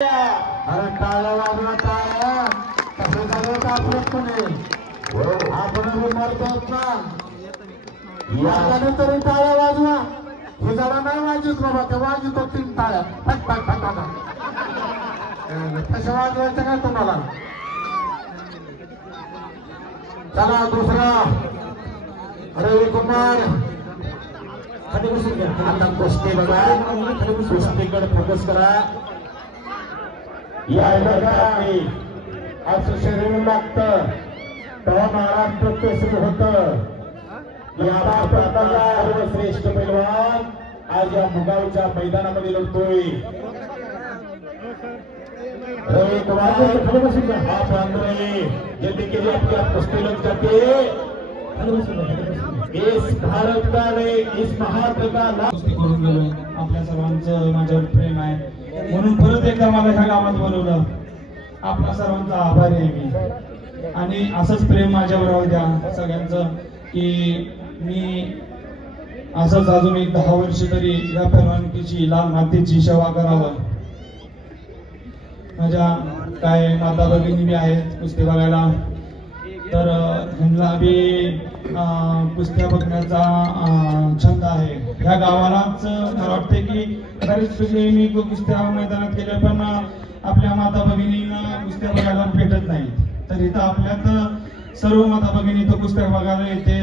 अरे टाळ्या वाजवा टाळ्या कसं झालं का आपलं कोणी आपण मरतोच ना याने तरी टाळ्या वाजवा हे जरा नाही वाजत बाबा ते वाजतो 3 टाळ्या फट फट फट कशा वाजवायचं काय तुम्हाला चला दुसरा रविकुमार खाली बसून घ्या आता कुस्ती बघा खाली कुस्तीकडे फोकस करा यायला असं शरीर लागतं तेव्हा महाराष्ट्र केसरी होतं या सर्वश्रेष्ठ पैलवान आज या मुगावच्या मैदानामध्ये लढतोय रविकुमार हा पांढरे जल्दी के लिए आपकी आप कुश्ती लग जाते इस भारत का इस महाराष्ट्र का कुस्ती करून गेलो आपल्या सर्वांचं माझ्यावर प्रेम आहे म्हणून परत एकदा मला ह्या गावात बोलवलं आपल्या सर्वांचा आभारी आहे मी आणि असंच प्रेम माझ्यावर राहू द्या सगळ्यांचं की मी असंच अजून एक 10 वर्ष तरी या परवानगीची लाल मातेची सेवा करावं माझ्या काय माता भगिनी बी आहेत कुस्ती बघायला तर ह्यांना बी कुस्त्या बघण्याचा छंद आहे ह्या गावालाच मला वाटते की बरेच वेगळे मी कुस्त्या मैदानात गेले पण आपल्या माता भगिनींना कुस्त्या बघायला भेटत नाही तर इथं आपल्यात सर्व माता भगिनी इथं कुस्त्या बघायला येते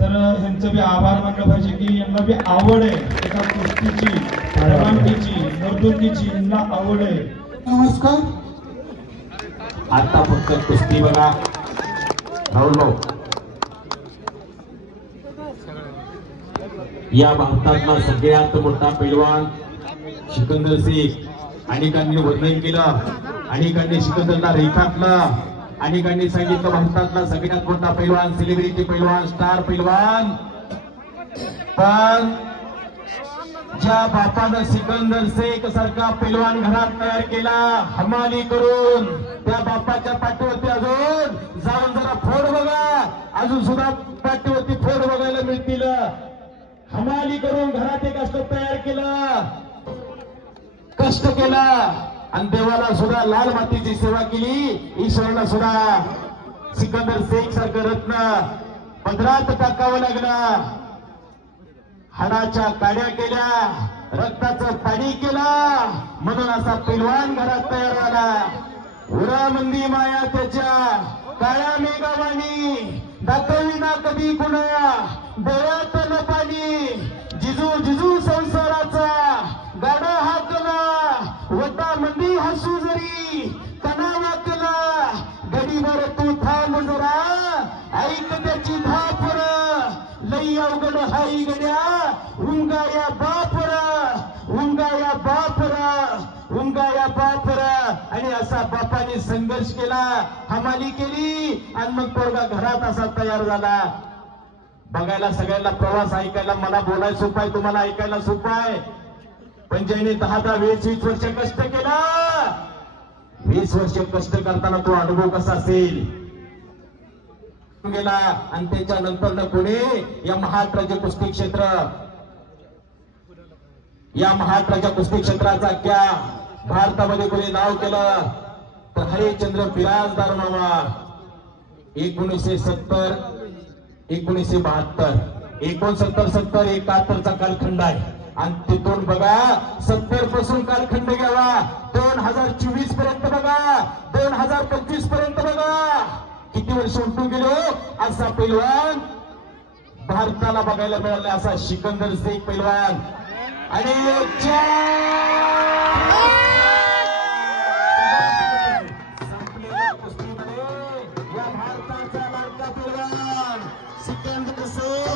तर ह्यांचं बी आभार मानलं पाहिजे की यांना बी आवड आहे एका कुस्तीची परवानगीची मर्दुकीची यांना आवड आहे नमस्कार आता फक्त कुस्ती बघा राहुल भाऊ या भारतातला सगळ्यात मोठा पैलवान सिकंदर शेख अनेकांनी वर्णन केलं अनेकांनी सिकंदरला रेखाटलं अनेकांनी सांगितलं भारतातला सगळ्यात मोठा पैलवान सेलिब्रिटी पैलवान स्टार पैलवान पण ज्या बापानं सिकंदर शेख सारखा पैलवान घरात तयार केला हमाली करून त्या बापाच्या पाठीवरती अजून जाऊन जरा फोड बघा अजून सुद्धा पाठीवरती फोड बघायला मिळतील हमाली करून घरात एक कष्ट तयार केलं कष्ट केला आणि देवाला सुद्धा लाल मातीची सेवा केली ईश्वराला सुद्धा सिकंदर शेख सारखं रत्न पदरात टाकावं लागलं हाडाच्या काड्या केल्या रक्ताचं पाणी केलं म्हणून असा पैलवान घरात तयार झाला उरा मंदी माया त्याच्या काळ्या मेघावानी दाखविना कधी कुणा डोळ्यात न पाणी जिजू जिजू संसाराचा गाडा हाकला वटा मंदी हसू जरी कणा वाकला गडीवर तू थांब जरा ऐक त्याची धापर लई अवघड हाई गड्या उंगाया बापरा आणि असा बापाने संघर्ष केला हमाली केली आणि मग पोरगा घरात असा तयार झाला बघायला सगळ्यांना प्रवास ऐकायला मला बोलायला सोपं आहे तुम्हाला ऐकायला सोपं आहे पण ज्याने 10-20 वर्ष कष्ट केला 20 वर्ष कष्ट करताना तो अनुभव कसा असेल गेला आणि त्याच्यानंतर न कोणी या महाराष्ट्राचे कुस्ती क्षेत्र या महाराष्ट्राच्या कुस्ती क्षेत्राचा क्या भारतामध्ये कोणी नाव केलं तर हरिश्चंद्र बिराजदार मामा 1970 1972 69 71 चा कालखंड आहे आणि तिथून बघा 70 पासून कालखंड घ्यावा 2024 पर्यंत बघा 2025 पर्यंत बघा किती वर्ष उलटून गेलो असा पैलवान भारताला बघायला मिळाला असा सिकंदर शेख पैलवान आणि कुस्तीमध्ये या भारताचा लाडका पैलवान सिकंदर शेख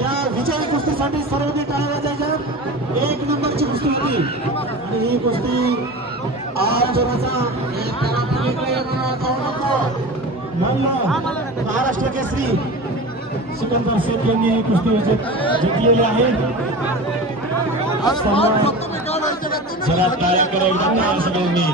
या विजयी कुस्तीसाठी सर्वांनी टाळ्या वाजवायच्या 1 नंबरची कुस्ती होती आणि ही कुस्ती आज महाराष्ट्र केसरी सिकंदर शेख यांनी ही कुस्ती जिंकलेली आहे जरा टाळ्या करायला सगळ्यांनी